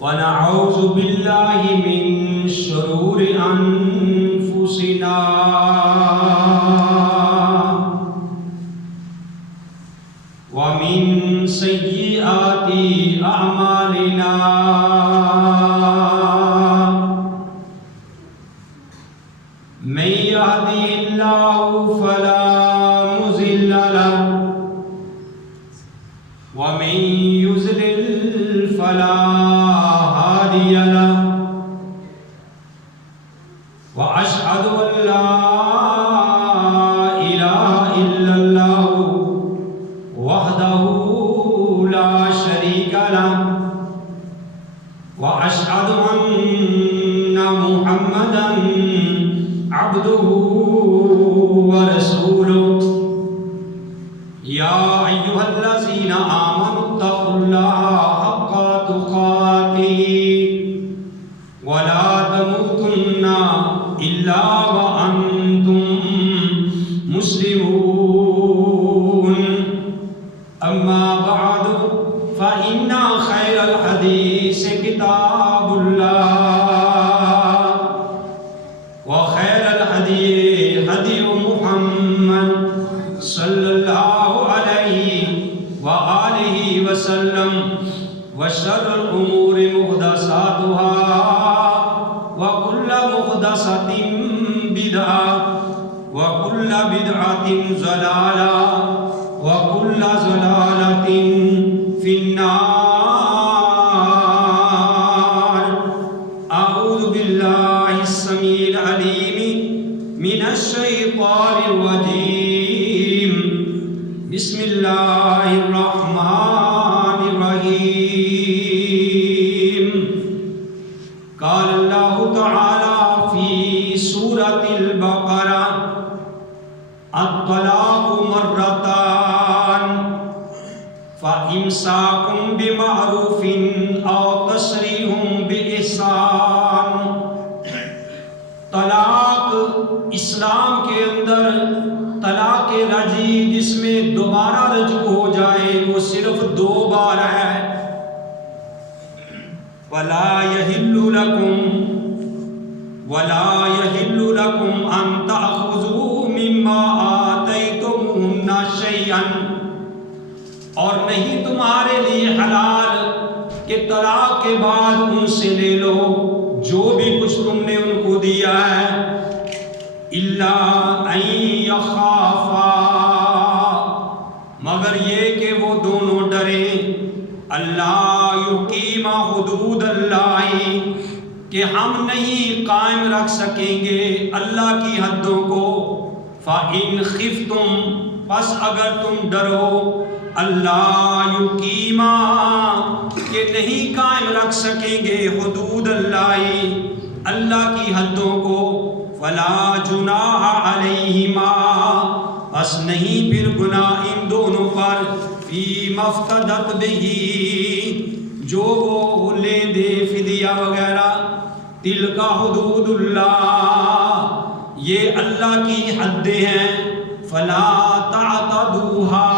ونعوذ بالله من شرور أنفسنا ومن سيئات أعمالنا من يهده الله فلا مضل له ومن يضلل فلا هادي له وأشهد أن لا إله إلا الله وحده لا شريك له وأشهد أن محمدا عبده ورسوله يا أيها الذين آمنوا اتقوا الله حق تقاته ولا تموتن إلا وأنتم مسلمون أما بعد فإن خير الحديث كتاب الله وخير الهدي هدي محمد صلى الله عليه وآله وسلم وشر الأمور محدثاتها وكل محدثة بدعة وكل بدعة ضلالة وكل ضلالة في النار. أعوذ بالله السميع العليم من الشيطان الرجيم. بسم الله الرحمن الرحيم. قال الله تعالى في سورة البقرة الطلاق مرتان فإمساك بمعروف أو تسريح بإحسان. طلاق اسلام کے اندر طلاق رجعی جس میں دوبارہ رجوع ہو جائے وہ صرف 2 بار ہے. وَلَا يَحِلُّ لَكُمْ أَن تَأْخُذُوا مِمَّا آتَيْتُمُوهُنَّ شَيْئًا. اور نہیں تمہارے لیے حلال کہ طلاق کے بعد ان سے لے لو جو بھی کچھ تم نے ان کو دیا ہے. إِلَّا أَن يَخَافَا مگر یہ کہ وہ دونوں ڈریں اللہ یقیم حدود اللہ کہ ہم نہیں قائم رکھ سکیں گے اللہ کی حدوں کو. فَإِنْ خِفْتُمْ پس اگر تم ڈرو اللہ یقیما کہ نہیں قائم رکھ سکیں گے حدود اللہ اللہ کی حدوں کو. فَلَا جُنَاحَ عَلَيْهِمَا پس نہیں پھر گناہ ان دونوں پر فی مفتدت بہی جو وہ لیں دے فدیہ وغیرہ. تلک حدود اللہ یہ اللہ کی حدیں ہیں. فلا تعتدوها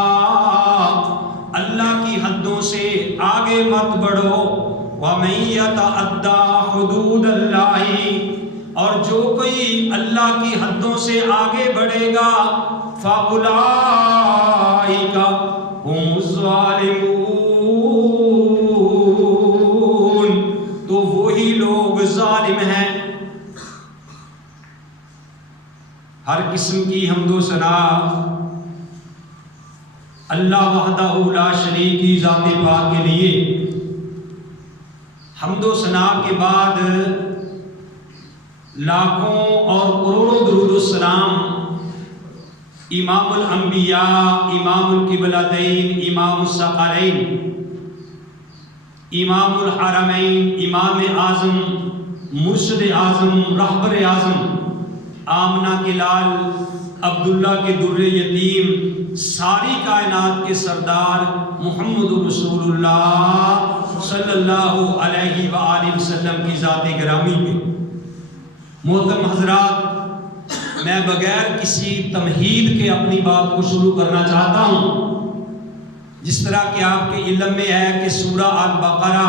اللہ کی حدوں سے آگے مت بڑھو. ومن یتعدی حدود اللہ اور جو کوئی اللہ کی حدوں سے آگے بڑھے گا فَأُولَئِكَ هُمُ الظَّالِمُونَ تو وہی لوگ ظالم ہیں. ہر قسم کی حمد و ثنا اللہ وحدہ لا شریک کی ذات پاک کے لیے. حمد و ثنا کے بعد لاکھوں اور کروڑوں درود السلام امام الانبیاء امام القبلتین امام الثقلین امام الحرمین امام اعظم مرشد اعظم رہبر اعظم آمنہ کے لال عبداللہ کے در یتیم ساری کائنات کے سردار محمد رسول اللہ صلی اللہ علیہ وآلہ وسلم کی ذات گرامی پہ. محترم حضرات، میں بغیر کسی تمہید کے اپنی بات کو شروع کرنا چاہتا ہوں. جس طرح کہ آپ کے علم میں ہے کہ سورہ البقرہ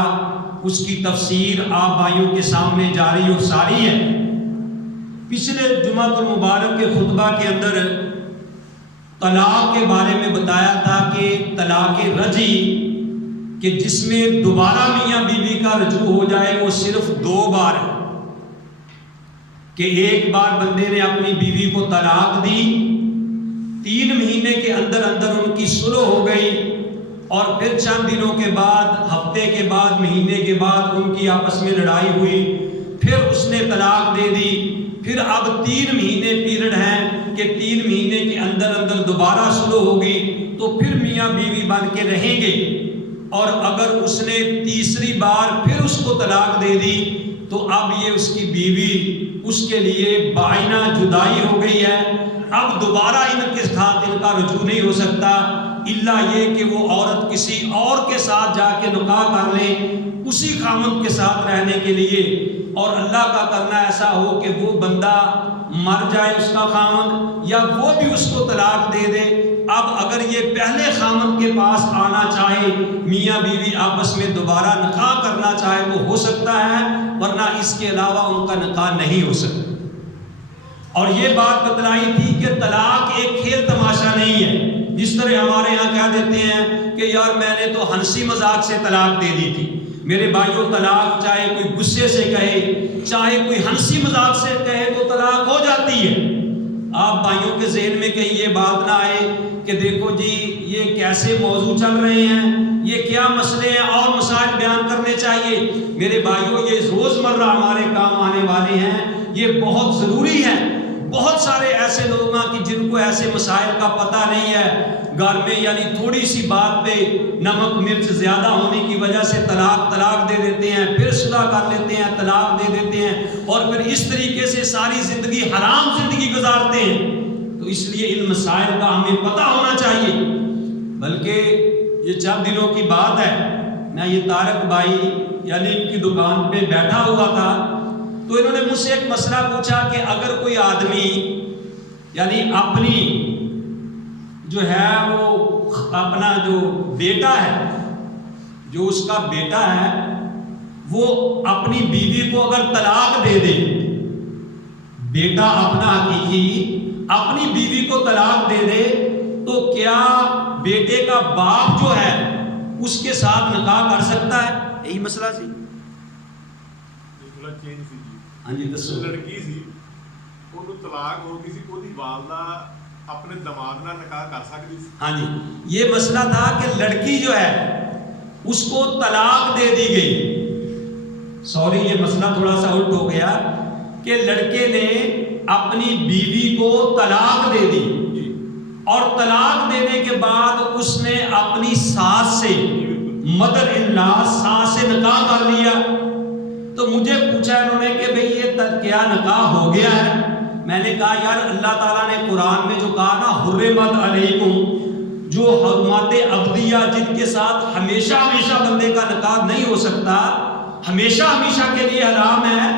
اس کی تفسیر آپ بھائیوں کے سامنے جاری و ساری ہے۔ پچھلے جمعۃ المبارک کے خطبہ کے اندر طلاق کے بارے میں بتایا تھا کہ طلاق رجعی کہ جس میں دوبارہ میاں بیوی کا رجوع ہو جائے وہ صرف 2 بار ہے، کہ ایک بار بندے نے اپنی بیوی کو طلاق دی، 3 مہینے کے اندر اندر ان کی صلح ہو گئی، اور پھر چند دنوں کے بعد، ہفتے کے بعد، مہینے کے بعد ان کی آپس میں لڑائی ہوئی، پھر اس نے طلاق دے دی، پھر اب 3 مہینے پیریڈ ہیں کہ 3 مہینے کے اندر اندر دوبارہ صلح ہوگی تو پھر میاں بیوی بن کے رہیں گے، اور اگر اس نے تیسری بار پھر اس کو طلاق دے دی تو اب یہ اس کی بیوی اس کے لیے بائینہ جدائی ہو گئی ہے، اب دوبارہ ان کے ساتھ ان کا رجوع نہیں ہو سکتا، الا یہ کہ وہ عورت کسی اور کے ساتھ جا کے نکاح کر لے اسی خامند کے ساتھ رہنے کے لیے، اور اللہ کا کرنا ایسا ہو کہ وہ بندہ مر جائے اس کا خامند، یا وہ بھی اس کو طلاق دے دے۔ اب اگر یہ پہلے خامند کے پاس آنا چاہے، میاں بیوی آپس میں دوبارہ نکاح کرنا چاہے وہ ہو سکتا ہے، ورنہ اس کے علاوہ ان کا نکاح نہیں ہو سکتا۔ اور یہ بات بتلائی تھی کہ طلاق ایک کھیل تماشا نہیں ہے، جس طرح ہمارے یہاں کہہ دیتے ہیں کہ یار میں نے تو ہنسی مذاق سے طلاق دے دی تھی۔ میرے بھائیوں، طلاق چاہے کوئی غصے سے کہے، چاہے کوئی ہنسی مذاق سے کہے تو طلاق ہو جاتی ہے۔ آپ بھائیوں کے ذہن میں کہیں یہ بات نہ آئے کہ دیکھو جی یہ کیسے موضوع چل رہے ہیں، یہ کیا مسئلے ہیں اور مسائل بیان کرنے چاہیے۔ میرے بھائیوں، یہ روزمرہ ہمارے کام آنے والے ہیں، یہ بہت ضروری ہے۔ بہت سارے ایسے لوگ ہیں کہ جن کو ایسے مسائل کا پتہ نہیں ہے، گھر میں یعنی تھوڑی سی بات پہ نمک مرچ زیادہ ہونے کی وجہ سے طلاق دے دیتے ہیں، پھر صلح کر لیتے ہیں، طلاق دے دیتے ہیں، اور پھر اس طریقے سے ساری زندگی حرام زندگی گزارتے ہیں۔ تو اس لیے ان مسائل کا ہمیں پتہ ہونا چاہیے۔ بلکہ یہ چند دنوں کی بات ہے، میں یہ طارق بھائی یعنی ان کی دکان پہ بیٹھا ہوا تھا، تو انہوں نے مجھ سے ایک مسئلہ پوچھا کہ اگر کوئی آدمی یعنی اپنی جو ہے وہ اپنا جو بیٹا ہے، جو اس کا بیٹا ہے، وہ اپنی بیوی کو اگر طلاق دے دے، بیٹا اپنا حقیقی اپنی بیوی کو طلاق دے دے، تو کیا بیٹے کا باپ جو ہے اس کے ساتھ نکاح کر سکتا ہے؟ یہی مسئلہ سی۔ ہاں جی دسو۔ لڑکی سی، انہوں طلاق ہو گئی سی، وہ دی والدہ اپنے دماد نال نکاح کر سکتی سی؟ ہاں جی، یہ مسئلہ تھا کہ لڑکی جو ہے اس کو طلاق دے دی گئی، سوری یہ مسئلہ تھوڑا سا الٹ ہو گیا، کہ لڑکے نے اپنی بیوی کو طلاق دے دی، اور طلاق دینے کے بعد اس نے اپنی ساس سے، مدر ان لا ساس سے نکاح کر لیا۔ تو مجھے پوچھا انہوں نے کہ بھئی یہ کیا نکاح ہو گیا ہے؟ میں نے کہا یار اللہ تعالیٰ نے قرآن میں جو کہا نا حرمت علیکم، جو حرمات عبدیہ جن کے ساتھ ہمیشہ ہمیشہ بندے کا نکاح نہیں ہو سکتا، ہمیشہ ہمیشہ کے لیے حرام ہے،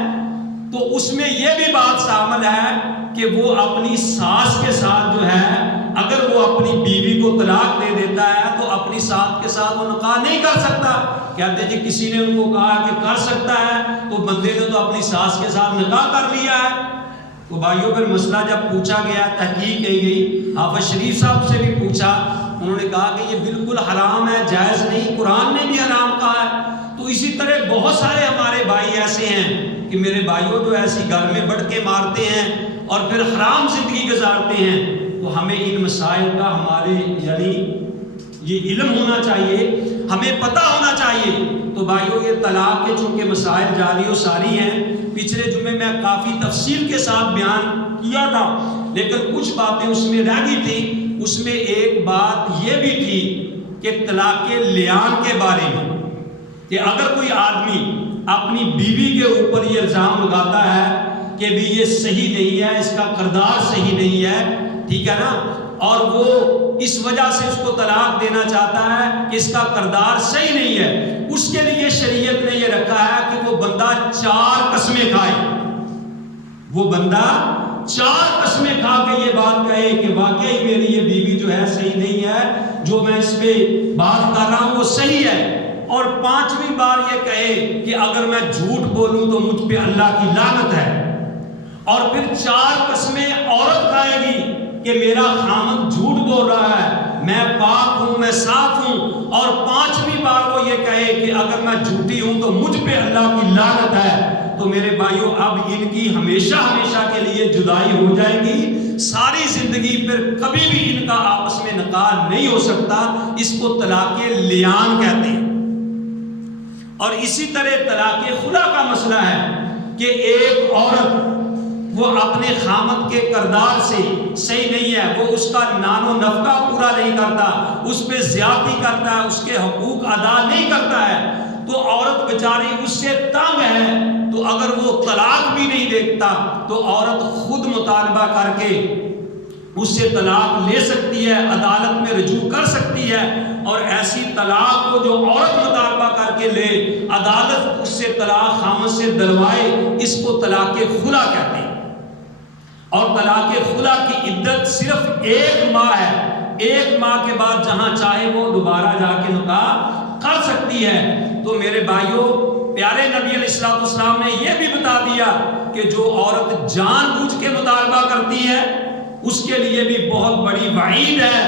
تو اس میں یہ بھی بات شامل ہے کہ وہ اپنی ساس کے ساتھ جو ہے اگر وہ اپنی بیوی کو طلاق دے دیتا ہے تو اپنی ساس کے ساتھ وہ نکاح نہیں کر سکتا۔ کہتے جی کسی نے ان کو کہا کہ کر سکتا ہے، تو بندے نے تو اپنی ساس کے ساتھ نکاح کر لیا ہے۔ تو بھائیوں پھر مسئلہ جب پوچھا گیا، تحقیق کی گئی، حافظ شریف صاحب سے بھی پوچھا، انہوں نے کہا کہ یہ بالکل حرام ہے، جائز نہیں، قرآن نے بھی حرام کہا ہے۔ تو اسی طرح بہت سارے ہمارے بھائی ایسے ہیں کہ میرے بھائیوں جو ایسی گھر میں بڑھ کے مارتے ہیں اور پھر حرام زندگی گزارتے ہیں۔ تو ہمیں ان مسائل کا ہمارے یعنی یہ علم ہونا چاہیے، ہمیں پتہ ہونا چاہیے۔ تو بھائیوں یہ طلاق کے چونکہ مسائل جاری و ساری ہیں، پچھلے جمعے میں کافی تفصیل کے ساتھ بیان کیا تھا، لیکن کچھ باتیں اس میں رہ گئی تھیں۔ اس میں ایک بات یہ بھی تھی کہ طلاق لیان کے بارے میں، کہ اگر کوئی آدمی اپنی بیوی کے اوپر یہ الزام لگاتا ہے کہ بھی یہ صحیح نہیں ہے، اس کا کردار صحیح نہیں ہے، ٹھیک ہے نا، اور وہ اس وجہ سے اس کو طلاق دینا چاہتا ہے کہ اس کا کردار صحیح نہیں ہے، اس کے لیے شریعت نے یہ رکھا ہے کہ وہ بندہ 4 قسمیں کھائے، وہ بندہ 4 قسمیں کھا کے یہ بات کہے کہ واقعی میری یہ بیوی جو ہے صحیح نہیں ہے، جو میں اس پہ بات کر رہا ہوں وہ صحیح ہے، اور 5ویں بار یہ کہے کہ اگر میں جھوٹ بولوں تو مجھ پہ اللہ کی لعنت ہے، اور پھر 4 قسمیں عورت کھائے گی کہ میرا خامد جھوٹ بول رہا ہے، میں پاک ہوں، میں صاف ہوں، اور 5ویں بار وہ یہ کہے کہ اگر میں جھوٹی ہوں تو مجھ پہ اللہ کی لعنت ہے، تو میرے بھائیوں اب ان کی ہمیشہ ہمیشہ کے لیے جدائی ہو جائے گی، ساری زندگی پھر کبھی بھی ان کا آپس میں نکاح نہیں ہو سکتا۔ اس کو طلاق لیان کہتے ہیں۔ اور اسی طرح طلاق خلا کا مسئلہ ہے کہ ایک عورت وہ اپنے خامد کے کردار سے صحیح نہیں ہے، وہ اس کا نان و نفقہ پورا نہیں کرتا، اس پہ زیادتی کرتا ہے، اس کے حقوق ادا نہیں کرتا ہے، تو عورت بیچاری اس سے تنگ ہے، تو اگر وہ طلاق بھی نہیں دیتا تو عورت خود مطالبہ کر کے اس سے طلاق لے سکتی ہے، عدالت میں رجوع کر سکتی ہے، اور ایسی طلاق کو جو عورت مطالبہ کر کے لے، عدالت اس سے طلاق خامد سے دلوائے، اس کو طلاق خلا کہتے ہیں۔ اور طلاق خلا کی عدت صرف 1 ماہ ہے، 1 ماہ کے بعد جہاں چاہے وہ دوبارہ جا کے نکاح کر سکتی ہے۔ تو میرے بھائیوں، پیارے نبی علیہ السلام نے یہ بھی بتا دیا کہ جو عورت جان بوجھ کے مطالبہ کرتی ہے اس کے لیے بھی بہت بڑی وعید ہے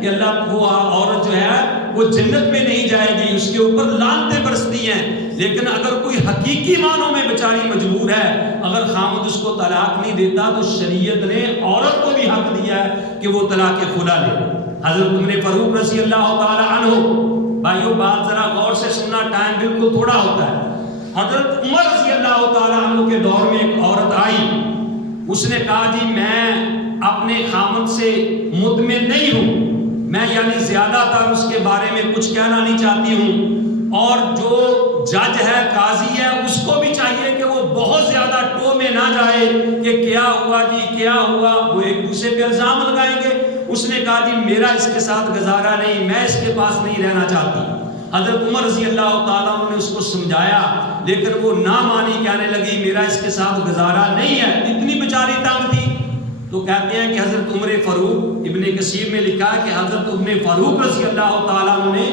کہ اللہ وہ عورت جو ہے وہ جنت میں نہیں جائے گی، اس کے اوپر لعنتیں برستی ہیں۔ لیکن اگر کوئی حقیقی معنوں میں بیچاری مجبور ہے، اگر خامد اس کو طلاق نہیں دیتا تو شریعت نے عورت کو بھی حق دیا ہے کہ وہ طلاق خلا لے۔ حضرت عمر فاروق رضی اللہ تعالی عنہ، بھائیوں بات ذرا غور سے سننا، ٹائم بالکل تھوڑا ہوتا ہے۔ حضرت عمر رضی اللہ تعالی عنہ کے دور میں ایک عورت آئی، اس نے کہا جی میں اپنے خامد سے مطمئن نہیں ہوں، میں یعنی زیادہ تر اس کے بارے میں کچھ کہنا نہیں چاہتی ہوں، اور جو جج ہے، قاضی ہے، اس کو بھی چاہیے کہ وہ بہت زیادہ ٹو میں نہ جائے کہ کیا ہوا جی کیا ہوا، وہ ایک دوسرے پہ الزام لگائیں گے۔ اس نے کہا جی میرا اس کے ساتھ گزارا نہیں، میں اس کے پاس نہیں رہنا چاہتی۔ حضرت عمر رضی اللہ تعالیٰ عنہ نے اس کو سمجھایا، لیکن وہ نہ مانی، کہنے لگی میرا اس کے ساتھ گزارا نہیں ہے، اتنی بیچاری تنگ تھی۔ تو کہتے ہیں کہ حضرت عمر فاروق، ابن کثیر میں لکھا ہے کہ حضرت عمر فاروق رضی اللہ تعالیٰ عنہ نے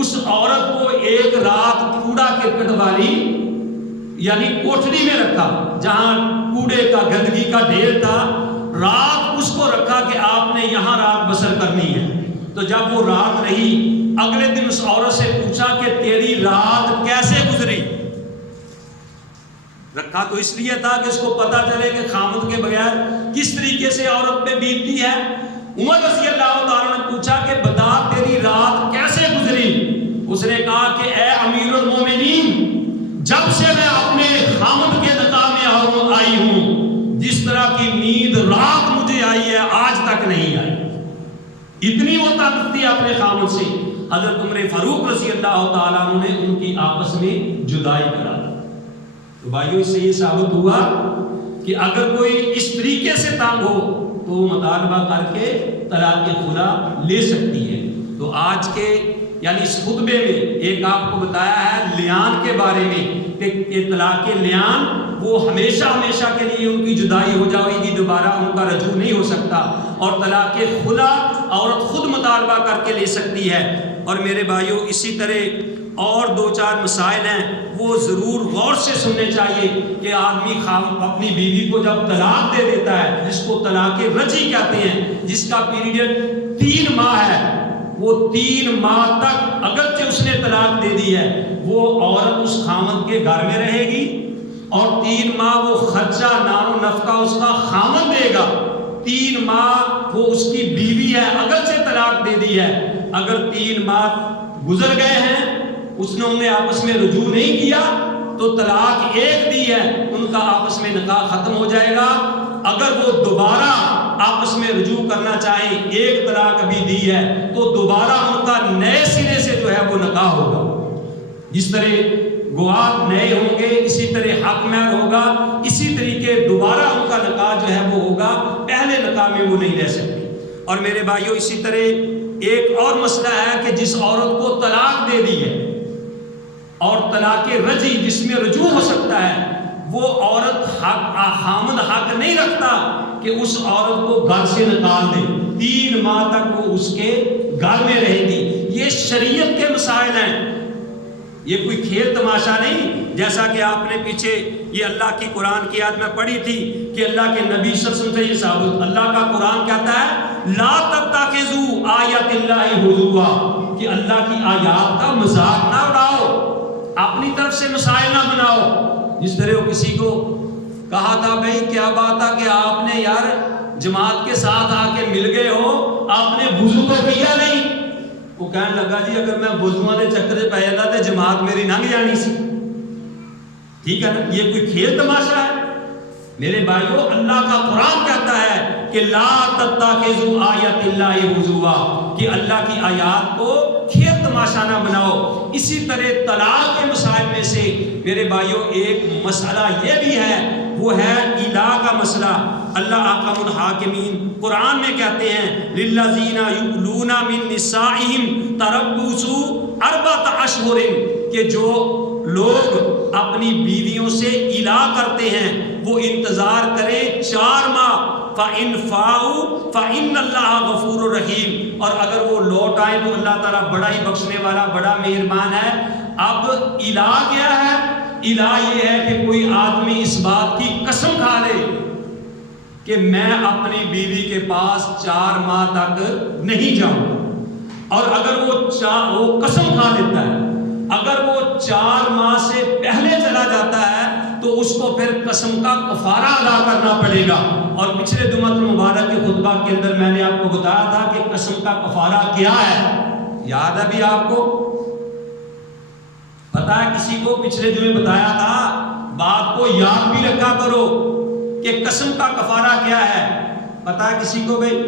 اس عورت کو ایک رات کوڑا کرکٹ والی یعنی کوٹھری میں رکھا، جہاں کوڑے کا گندگی کا ڈھیر تھا، رات اس کو رکھا کہ آپ نے یہاں رات بسر کرنی ہے۔ تو جب وہ رات رہی، اگلے دن اس عورت سے پوچھا کہ تیری رات کیسے گزری؟ رکھا تو اس لیے تھا کہ اس کو پتا چلے کہ خامد کے بغیر کس طریقے سے عورت پہ بیتتی ہے۔ عمر رضی اللہ تعالیٰ نے پوچھا کہ بتا تیری رات کیسے گزری؟ اس نے کہا کہ اے امیر المومنین، جب سے میں اپنے خامد کے نکاح میں آئی ہوں، جس طرح کی نیند رات مجھے آئی ہے آج تک نہیں آئی۔ اتنی وہ طاقت تھی اپنے خامد سے۔ حضرت عمر فاروق رضی اللہ تعالیٰ عنہ نے ان کی آپس میں جدائی کرا۔ تو بھائیوں اس سے یہ ثابت ہوا کہ اگر کوئی اس طریقے سے تانگ ہو تو وہ مطالبہ کر کے طلاق خلا لے سکتی ہے۔ تو آج کے یعنی اس خطبے میں ایک آپ کو بتایا ہے لیان کے بارے میں کہ طلاق لیان وہ ہمیشہ ہمیشہ کے لیے ان کی جدائی ہو جائے گی، دوبارہ ان کا رجوع نہیں ہو سکتا، اور طلاق خلا عورت خود مطالبہ کر کے لے سکتی ہے۔ اور میرے بھائیوں اسی طرح اور 2-4 مسائل ہیں، وہ ضرور غور سے سننے چاہیے کہ آدمی اپنی بیوی کو جب طلاق دے دیتا ہے، جس کو طلاق رجعی کہتے ہیں، جس کا پیریڈ 3 ماہ ہے، وہ 3 ماہ تک اگرچہ اس نے طلاق دے دی ہے، وہ عورت اس خامد کے گھر میں رہے گی، اور 3 ماہ وہ خرچہ نان و نفقہ اس کا خامد دے گا۔ 3 ماہ وہ اس کی بیوی ہے، اگرچہ طلاق دے دی ہے، اگر 3 ماہ گزر گئے ہیں، اس نے انہیں آپس میں رجوع نہیں کیا تو طلاق 1 دی ہے، ان کا آپس میں نکاح ختم ہو جائے گا۔ اگر وہ دوبارہ آپس میں رجوع کرنا چاہیں، 1 طلاق ابھی دی ہے، تو دوبارہ ان کا نئے سرے سے جو ہے وہ نکاح ہوگا۔ جس طرح گواہ نئے ہوں گے، اسی طرح حق مہر ہوگا، اسی طریقے دوبارہ ان کا نکاح جو ہے وہ ہوگا، پہلے نکاح میں وہ نہیں رہ سکتی۔ اور میرے بھائیوں اسی طرح ایک اور مسئلہ ہے کہ جس عورت کو طلاق دے دی ہے اور طلاق رجعی جس میں رجوع ہو سکتا ہے، وہ عورت خامد حق نہیں رکھتا کہ اس عورت کو گھر سے نکال دے، 3 ماہ تک وہ اس کے گھر میں رہیں گی. یہ شریعت کے مسائل ہیں، یہ کوئی کھیل تماشا نہیں. جیسا کہ آپ نے پیچھے یہ اللہ کی قرآن کی آیت میں پڑھی تھی کہ اللہ کے نبی صلی اللہ علیہ وسلم سے یہ ثابت، اللہ کا قرآن کہتا ہے لا تتخذوا آیات اللہ ہزوا، کہ اللہ کی آیات کا مذاق نہ اڑاؤ، اپنی طرف سے مسائل نہ بناؤ. جس طرح وہ کسی کو کہا تھا بھائی کیا بات ہے کہ آپ نے یار جماعت کے ساتھ آ کے مل گئے ہو، آپ نے وضو تو کیا نہیں. وہ کہنے لگا جی اگر میں وضوؤں دے چکرے پہ جاتا تو جماعت میری لنگ جانی سی. ٹھیک ہے نا، یہ کوئی کھیل تماشا ہے؟ میرے بھائیو اللہ کا قرآن کہتا ہے کہ لا تتخذوا آیات اللہ ہزوا، کہ اللہ کی آیات کو کھیل تماشا نہ بناؤ. اسی طرح طلاق کے مسائل میں سے میرے بھائیو ایک مسئلہ یہ بھی ہے، وہ ہے الہ کا مسئلہ. اللہ احکم الحاکمین قرآن میں کہتے ہیں للذین یؤلون من نسائہم تربص اربعۃ اشہر، کہ جو لوگ اپنی بیویوں سے الہ کرتے ہیں وہ انتظار کریں 4 ماہ. فَإِنْ فَاءُوا فَإِنَّ اللَّهَ غَفُورٌ رَحِيمٌ، اور اگر وہ لوٹ آئیں تو اللہ تعالیٰ بڑا ہی بخشنے والا، بڑا مہربان ہے. اب الہ کیا ہے؟ الہ یہ ہے کہ کوئی آدمی اس بات کی قسم کھا لے کہ میں اپنی بیوی کے پاس 4 ماہ تک نہیں جاؤں. اور اگر وہ قسم کھا لیتا ہے، اگر وہ 4 ماہ سے پہلے چلا جاتا ہے تو اس کو پھر قسم کا کفارہ ادا کرنا پڑے گا. اور پچھلے جمعہ المبارک کے خطبہ کے اندر میں نے آپ کو بتایا تھا کہ قسم کا کفارہ کیا ہے. یاد ہے بھی آپ کو؟ پتا ہے کسی کو؟ پچھلے جمعے بتایا تھا. بات کو یاد بھی رکھا کرو کہ قسم کا کفارہ کیا ہے. پتا ہے کسی کو بھائی؟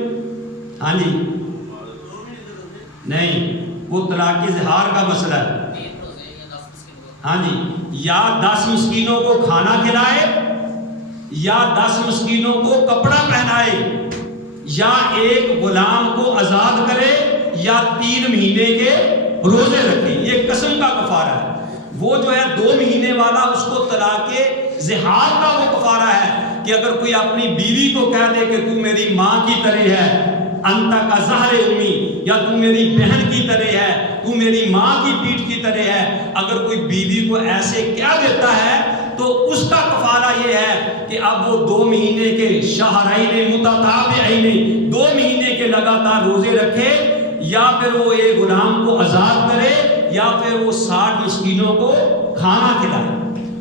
ہاں جی نہیں، وہ طلاق اظہار کا مسئلہ ہے. ہاں جی، یا 10 مسکینوں کو کھانا کھلائے، یا 10 مسکینوں کو کپڑا پہنائے، یا ایک غلام کو آزاد کرے، یا 3 مہینے کے روزے رکھے. یہ قسم کا کفارہ ہے. وہ جو ہے 2 مہینے والا اس کو طلاق اظہار کا وہ کفارہ ہے کہ اگر کوئی اپنی بیوی کو کہہ دے کہ تو میری ماں کی طرح ہے، انتا کا زہر امی، یا تو میری بہن کی طرح ہے، تو میری ماں کی پیٹھ کی طرح ہے، اگر کوئی بیوی کو ایسے کہہ دیتا ہے تو اس کا کفارہ یہ ہے کہ اب وہ 2 مہینے کے شہرین متتابعین، 2 مہینے کے لگاتار روزے رکھے، یا پھر وہ ایک غلام کو آزاد کرے، یا پھر وہ 60 مسکینوں کو کھانا کھلائے.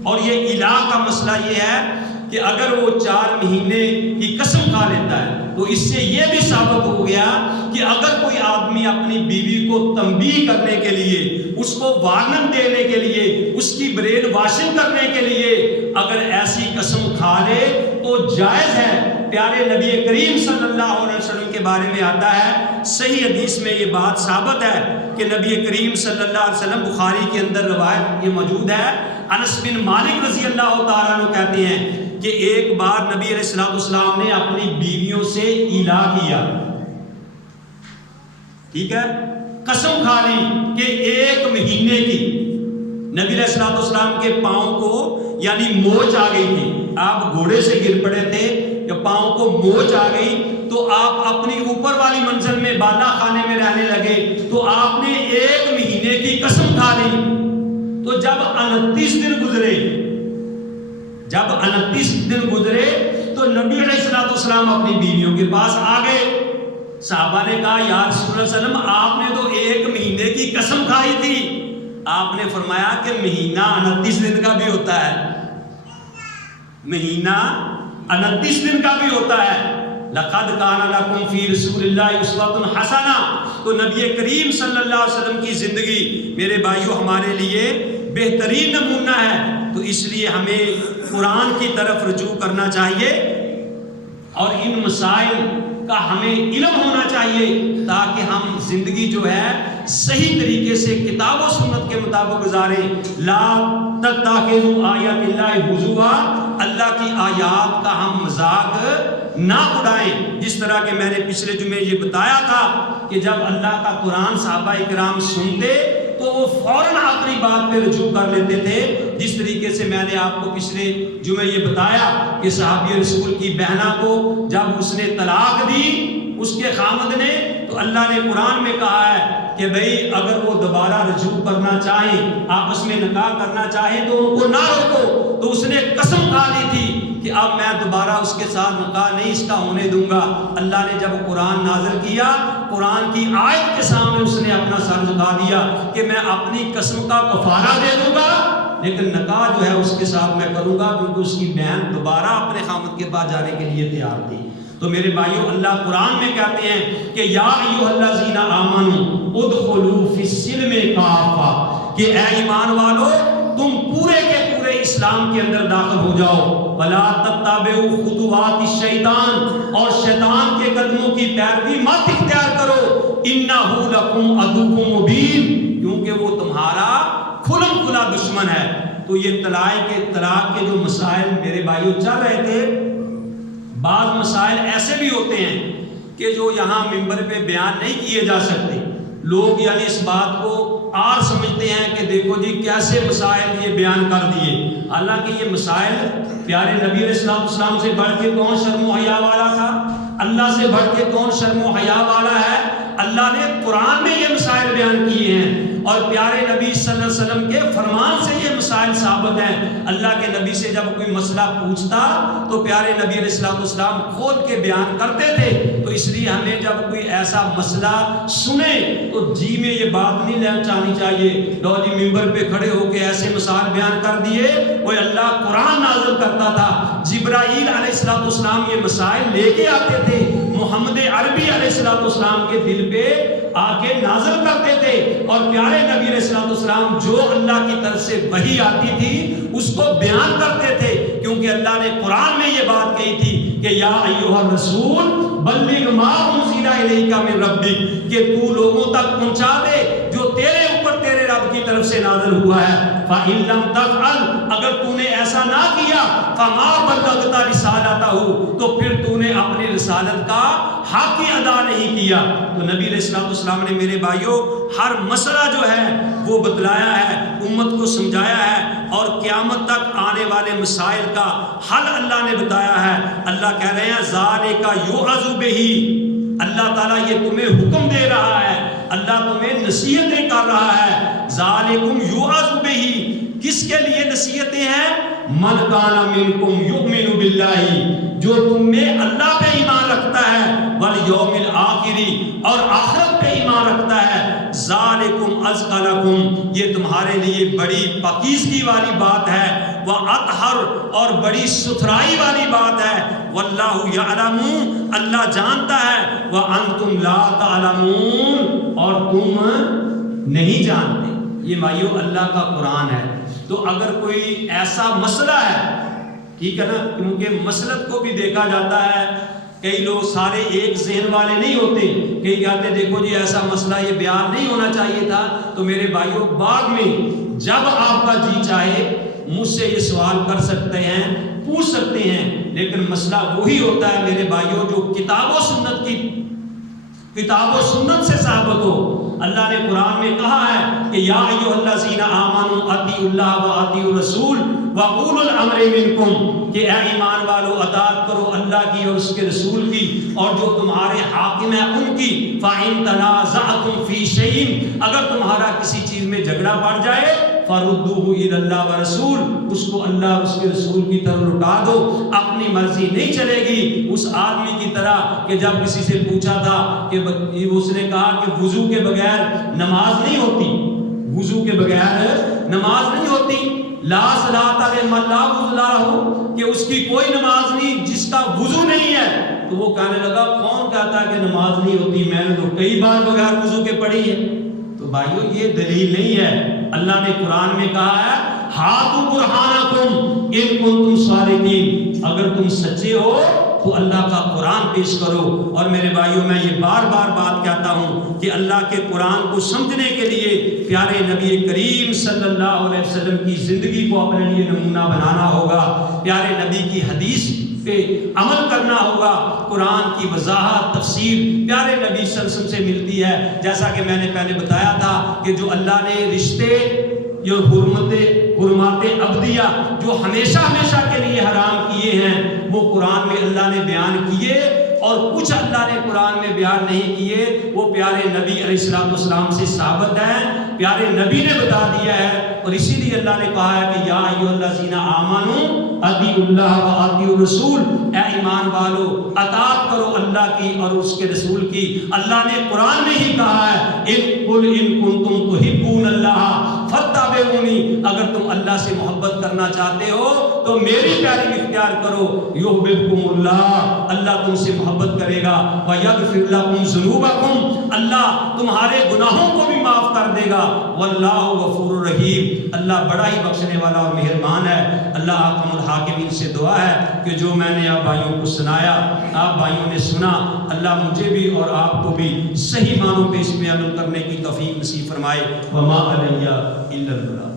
اور یہ الہ کا مسئلہ یہ ہے کہ اگر وہ 4 مہینے کی قسم کھا لیتا ہے تو اس سے یہ بھی ثابت ہو گیا کہ اگر کوئی آدمی اپنی بیوی کو تنبیہ کرنے کے لیے، اس کو وارننگ دینے کے لیے، اس کی برین واشنگ کرنے کے لیے اگر ایسی قسم کھا لے تو جائز ہے. پیارے نبی کریم صلی اللہ علیہ وسلم کے بارے میں آتا ہے، صحیح حدیث میں یہ بات ثابت ہے کہ نبی کریم صلی اللہ علیہ وسلم، بخاری کے اندر روایت یہ موجود ہے، انس بن مالک رضی اللہ تعالیٰ عنہ کہتے ہیں کہ ایک بار نبی علیہ الصلوۃ والسلام نے اپنی بیویوں سے الہ کیا. ٹھیک ہے، قسم کھا لی کہ 1 مہینے کی. نبی علیہ الصلوۃ والسلام کے پاؤں کو یعنی موچ آ گئی تھی. آپ گھوڑے سے گر پڑے تھے کہ پاؤں کو موچ آ گئی تو آپ اپنی اوپر والی منزل میں بالا خانے میں رہنے لگے تو آپ نے 1 مہینے کی قسم کھا لی. تو جب 29 دن گزرے تو نبی علیہ الصلوۃ والسلام اپنی بیویوں کے پاس آ گئے. صحابہ نے کہا یا رسول اللہ صلی اللہ علیہ وسلم آپ نے تو 1 مہینے کی قسم کھائی تھی. آپ نے فرمایا کہ مہینہ 29 دن کا بھی ہوتا ہے، مہینہ 29 دن کا بھی ہوتا ہے. لقد کان لکم فی رسول اللہ اسوۃ حسنہ. تو نبی کریم صلی اللہ علیہ وسلم کی زندگی میرے بھائیوں ہمارے لیے بہترین نمونہ ہے. تو اس لیے ہمیں قرآن کی طرف رجوع کرنا چاہیے اور ان مسائل کا ہمیں علم ہونا چاہیے تاکہ ہم زندگی جو ہے صحیح طریقے سے کتاب و سنت کے مطابق گزاریں. لا تتخذوا آیات اللہ ہزوا، اللہ کی آیات کا ہم مذاق نہ اڑائیں. جس طرح کہ میں نے پچھلے جمعے یہ بتایا تھا کہ جب اللہ کا قرآن صحابہ کرام سنتے تو وہ فوراً اپنی بات پہ رجوع کر لیتے تھے. جس طریقے سے میں نے آپ کو پچھلے جمعے یہ بتایا کہ صحابی رسول کی بہنہ کو جب اس نے طلاق دی اس کے خامد نے، تو تو اللہ نے قرآن میں کہا ہے کہ بھئی اگر وہ دوبارہ رجوع کرنا چاہیں، آپس میں نکاح کرنا چاہیں تو ان کو نہ روکو۔ تو اس نے قسم کھا لی تھی کہ اب میں دوبارہ اس کے ساتھ نکاح نہیں اس کا ہونے دوں گا۔ اللہ نے جب قرآن نازل کیا، قرآن کی آیت کے سامنے اس نے اپنا سر جھکا دیا کہ میں اپنی قسم کا کفارہ دے دوں گا، لیکن نکاح جو ہے اس کے ساتھ میں کروں گا، کیونکہ اس کی بہن دوبارہ اپنے خامد کے پاس جانے کے لیے تیار تھی۔ تو میرے بھائیوں، اللہ قرآن میں کہتے ہیں کہ یا ایھا الذین آمنوا ادخلوا فی السلم کافہ، کہ اے ایمان والو تم پورے کے پورے اسلام کے اندر داخل ہو جاؤ۔ ولا تتبعوا خطوات الشیطان، اور شیطان کے قدموں کی پیروی مت اختیار کرو۔ انہ لکم عدو مبین، کیونکہ وہ تمہارا کھلم کھلا دشمن ہے۔ تو یہ طلاق کے جو مسائل میرے بھائیوں چل رہے تھے، بعض مسائل ایسے بھی ہوتے ہیں کہ جو یہاں ممبر پہ بیان نہیں کیے جا سکتے۔ لوگ یعنی اس بات کو عار سمجھتے ہیں کہ دیکھو جی کیسے مسائل یہ بیان کر دیے، حالانکہ یہ مسائل پیارے نبی علیہ السلام سے بڑھ کے کون شرم و حیا والا تھا؟ اللہ سے بڑھ کے کون شرم و حیا والا ہے؟ اللہ نے قرآن میں یہ مسائل بیان کیے ہیں، اور پیارے نبی صلی اللہ علیہ وسلم کے فرمان سے یہ مسائل ثابت ہیں۔ اللہ کے نبی سے جب کوئی مسئلہ پوچھتا تو پیارے نبی علیہ السلام کھول کے بیان کرتے تھے۔ تو اس لیے ہمیں جب کوئی ایسا مسئلہ سنے تو جی میں یہ بات نہیں لینا چاہنی چاہیے لو جی ممبر پہ کھڑے ہو کے ایسے مسائل بیان کر دیے۔ وہ اللہ قرآن نازل کرتا تھا، جبرائیل علیہ السلام یہ مسائل لے کے آتے تھے، محمد عربی علیہ السلام کے دل پہ آ کے نازل کرتے تھے، اور پیارے نبی علیہ السلام جو اللہ کی طرف سے وحی آتی تھی اس کو بیان کرتے تھے، کیونکہ اللہ نے قرآن میں یہ بات کہی تھی کہ یا ایھا الرسول بلغ ما انزل الیک من ربک، کہ تو لوگوں تک پہنچا دے جو تیرے اوپر تیرے رب کی طرف سے نازل ہوا ہے۔ فإن لم تفعل، اگر تو نے ایسا نہ کیا، فما بلغت رسالتہ، تو پھر تو نے اپنی رسالت کا حق ہی ادا نہیں کیا۔ تو نبی علیہ السلام نے میرے بھائیوں ہر مسئلہ جو ہے وہ بتلایا ہے، امت کو سمجھایا ہے، اور قیامت تک آنے والے مسائل کا حل اللہ نے بتایا ہے۔ اللہ کہہ رہے ہیں ذالک یوعظ بہ، اللہ تعالیٰ یہ تمہیں حکم دے رہا ہے، اللہ تمہیں نصیحتیں کر رہا ہے۔ ذالکم یوعظ بہ، کس کے لیے نصیحتیں ہیں؟ من کان منکم یؤمن باللہ، جو تم میں اللہ پہ ایمان رکھتا ہے، والیوم الآخر، اور آخرت پہ ایمان رکھتا ہے۔ ذالکم ازکی لکم، یہ تمہارے لیے بڑی پاکیزگی والی بات ہے، واطہر، اور بڑی ستھرائی والی بات ہے۔ واللہ یعلم، اللہ جانتا ہے، وانتم لا تعلمون، اور تم نہیں جانتے۔ یہ بھائیو اللہ کا قرآن ہے۔ تو اگر کوئی ایسا مسئلہ ہے، ٹھیک ہے نا، کیونکہ مسلط کو بھی دیکھا جاتا ہے، کئی لوگ سارے ایک ذہن والے نہیں ہوتے، کئی کہتے ہیں دیکھو جی ایسا مسئلہ یہ بیان نہیں ہونا چاہیے تھا۔ تو میرے بھائیوں بعد میں جب آپ کا جی چاہے مجھ سے یہ سوال کر سکتے ہیں، پوچھ سکتے ہیں، لیکن مسئلہ وہی ہوتا ہے میرے بھائیوں جو کتاب و سنت سے ثابت ہو۔ اللہ نے قرآن میں کہا ہے کہ یا ایھا الذین آمنوا اطیعوا اللہ واطیعوا الرسول واولو الامر منکم، کہ اے ایمان والو اطاعت کرو اللہ کی اور اس کے رسول کی، اور جو تمہارے حاکم ہیں ان کی۔ فإن تنازعتم فی شیء، اگر تمہارا کسی چیز میں جھگڑا پڑ جائے، فردوہ الی اللہ ورسول، اس کو اللہ اور اس کے رسول کی طرف لوٹا دو۔ اپنی مرضی نہیں چلے گی اس آدمی کی طرح کہ جب کسی سے پوچھا تھا کہ اس نے کہا کہ وضو کے بغیر نماز نہیں ہوتی، وضو کے بغیر نماز نہیں ہوتی، لا صلاۃ لمن لا وضو لہ، کہ اس کی کوئی نماز نہیں جس کا وضو نہیں ہے۔ تو وہ کہنے لگا کون کہتا ہے کہ نماز نہیں ہوتی، میں نے تو کئی بار بغیر وضو کے پڑھی ہے۔ تو بھائیو یہ دلیل نہیں ہے۔ اللہ نے قرآن میں کہا ہے ہاتھو برہانکم ان کنتم صادقین، اگر تم سچے ہو تو اللہ کا قرآن پیش کرو۔ اور میرے بھائیوں میں یہ بار بار بات کہتا ہوں کہ اللہ کے قرآن کو سمجھنے کے لیے پیارے نبی کریم صلی اللہ علیہ وسلم کی زندگی کو اپنے لیے نمونہ بنانا ہوگا، پیارے نبی کی حدیث پہ عمل کرنا ہوگا۔ قرآن کی وضاحت تفسیر پیارے نبی صلی اللہ علیہ وسلم سے ملتی ہے، جیسا کہ میں نے پہلے بتایا تھا کہ جو اللہ نے رشتے، جو حرمات ابدیہ جو ہمیشہ ہمیشہ کے لیے حرام کیے ہیں، وہ قرآن میں اللہ نے بیان کیے، اور کچھ اللہ نے قرآن میں بیان نہیں کیے وہ پیارے نبی علیہ السلام سے ثابت ہیں، پیارے نبی نے بتا دیا ہے، اور اسی لیے اللہ نے کہا ہے کہ یا ایھا الذین آمنوا اطیعوا اللہ و اطیعوا الرسول، اے ایمان والو اطاعت کرو اللہ کی اور اس کے رسول کی۔ اللہ نے قرآن میں ہی کہا ہے قل ان کنتم تحبون اللہ فاتبعونی، اگر تم اللہ سے محبت کرنا چاہتے ہو تو میری پیروی اختیار کرو، یحببکم اللہ، اللہ تم سے محبت کرے گا، ویغفر لکم ذنوبکم، اللہ تمہارے گناہوں کو بھی معاف کر دے گا، واللہ غفور الرحیم، اللہ بڑا ہی بخشنے والا اور مہربان ہے۔ اللہ حکم الحاکمین سے دعا ہے کہ جو میں نے آپ بھائیوں کو سنایا، آپ بھائیوں نے سنا، اللہ مجھے بھی اور آپ کو بھی صحیح معنوں پہ اس میں عمل کرنے کی توفیق نصیب فرمائے۔ وما علیہ الا البلاغ۔